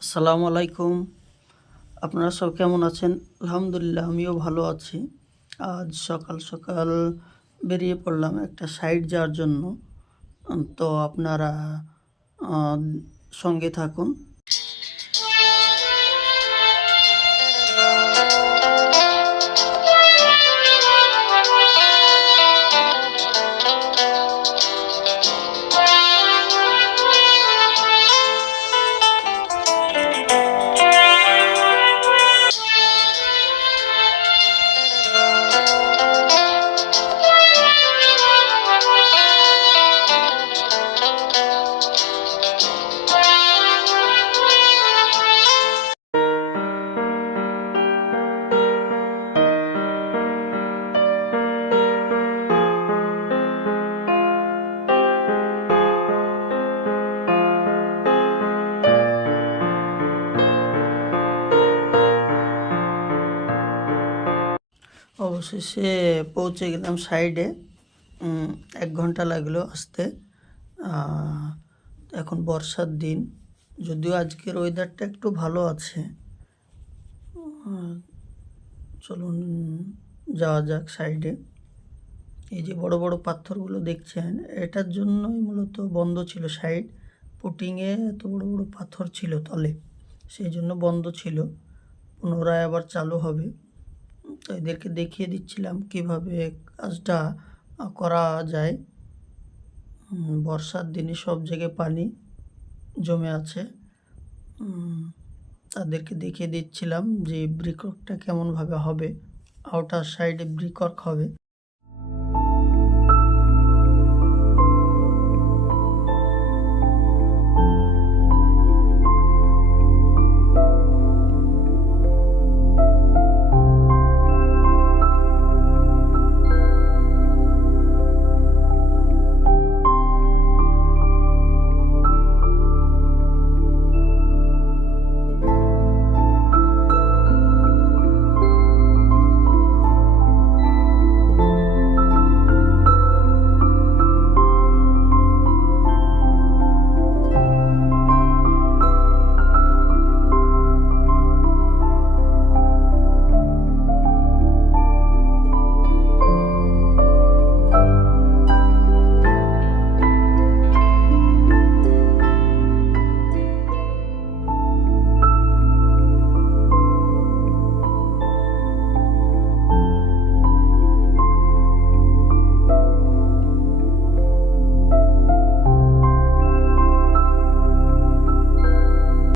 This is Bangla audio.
আসসালামু আলাইকুম। আপনারা সব কেমন আছেন? আলহামদুলিল্লাহ আমিও ভালো আছি। আজ সকাল, সকাল বেরিয়ে পড়লাম একটা সাইট যাওয়ার জন্য। তো আপনারা আ সঙ্গে থাকুন। অবশেষে পৌঁছে গেলাম সাইডে। ১ ঘন্টা লাগলো আসতে। আ এখন বর্ষার দিন। যদিও আজকের ওয়েদারটা একটু ভালো আছে। আ চলুন যাওয়া যাক সাইডে। এই যে বড়, বড় পাথরগুলো দেখছেন, এটার জন্যই মূলত বন্ধ ছিল সাইড। পুটিংয়ে এত বড়, বড় পাথর ছিল তলে। সেইজন্য বন্ধ ছিল। পুনরায় আবার চালু হবে। তো এদেরকে দেখিয়ে দিচ্ছিলাম কীভাবে কাজটা করা যায়। বর্ষার দিনে সব জায়গায় পানি জমে আছে। তাদেরকে দেখিয়ে দিচ্ছিলাম যে ব্রিকওয়ার্কটা কেমনভাবে হবে। আউটার সাইডে ব্রিকওয়ার্ক হবে।